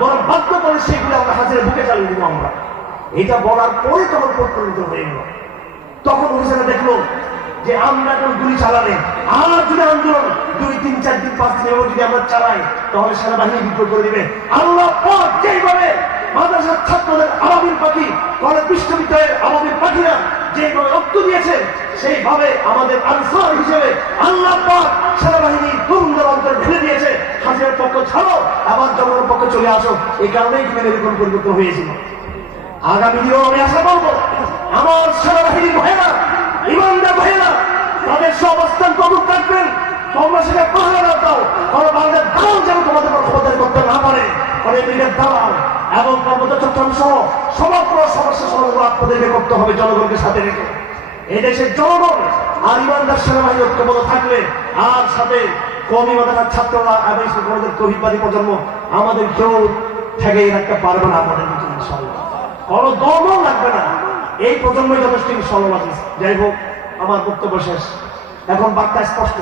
বরং বাধ্য করে সেগুলো আমরা হাজিরা বুকে চালিয়ে দিব আমরা। এটা বলার পরে তখন পরিণত হয়ে গেল। তখন অফিসাররা দেখলো যে আমরা এখন গুলি চালালে আর যদি আন্দোলন 2, 3, 4 দিন 5 দিন যদি আমরা চালাই তাহলে সেনাবাহিনী বিদ্রোহ করে দিবে। আল্লাহ পাক যেইভাবে মাদ্রাসার ছাত্রদের আবাবিল পাখি, কলেজ বিশ্ববিদ্যালয়ের আবাবিল পাখিরা যেভাবে রক্ত দিয়েছে সেইভাবে আমাদের আনসার হিসেবে আল্লাহ পাক সেনাবাহিনীর তরুণদের অন্তরে ঢেলে দিয়েছে। হাজিরার পক্ষ ছাড়ো, আবার জনগণের পক্ষে চলে আসো। এই কারণেই কিন্তু এরকম পরিবর্তন হয়েছিল। আগামী দিনেও আমি আশা করবো আমার সেনাবাহিনীর ভাইয়েরা, ইমানদার ভাইয়েরা তাদের অবস্থান কবুল রাখবেন। তোমরা সেটা পাহারা দাও, কারণ বাংলাদেশ দালাল যেন তোমাদের ক্ষমতায় করতে না পারে। অনেকের দালাল এবং কর্মত চট্টগ্রাম সহ সমগ্র সমস্যা সমাধান আপনাদেরকে করতে হবে জনগণকে সাথে রেখে। এই দেশের জনগণ আর ইমানদার সেনাবাহিনী ঐক্যবদ্ধ থাকলে আর সাথে কমি মাদ্রাসার ছাত্ররা এবং আমাদের তৌহিদবাদী প্রজন্ম আমাদের কেউ ঠেকেই রাখতে পারবে না। আমাদের ইনশাআল্লাহ কোনো দলও লাগবে না। এই প্রজন্মই যথেষ্ট ইনশাআল্লাহ। যাই হোক, আমার বক্তব্য শেষ। এখন বার্তা স্পষ্ট।